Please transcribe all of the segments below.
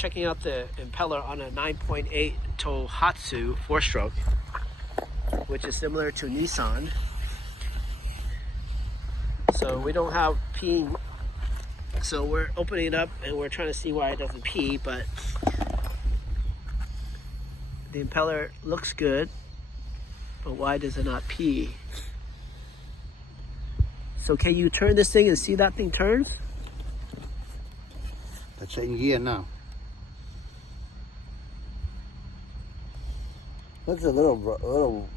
checking out the impeller on a 9.8 Tohatsu 4-stroke, which is similar to Nissan. So we don't have peeing. So we're opening it up and we're trying to see why it doesn't pee, but the impeller looks good, but why does it not pee? So can you turn this thing and see that thing turns? That's in gear now. Looks a little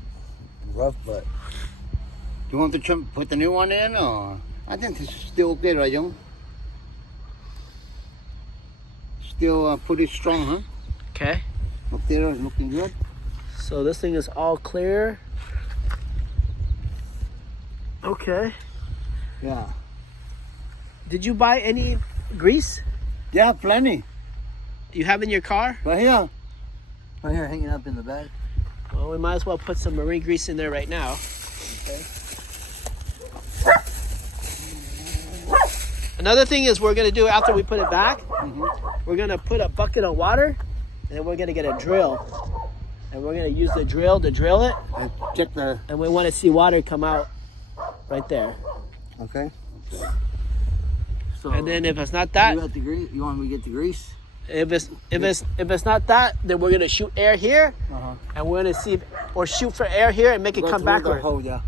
rough, but do you want to put the new one in, or I think it's still okay, right, young? Still pretty strong, huh? Okay. Up there is looking good. So this thing is all clear. Okay. Yeah. Did you buy any grease? Yeah, plenty. You have in your car? Right here. Right here, hanging up in the bag. Well, we might as well put some marine grease in there right now. Okay. Another thing is we're going to do after we put it back, we're going to put a bucket of water, and then we're going to get a drill. And we're going to use the drill to drill it. And check the... And we want to see water come out right there. Okay. So And then if it's not that, you got the grease? You want me to get the grease? if it's not that, then we're going to shoot air here, Uh-huh. and we're going to see, or shoot for air here and make it come backward. Hold, yeah.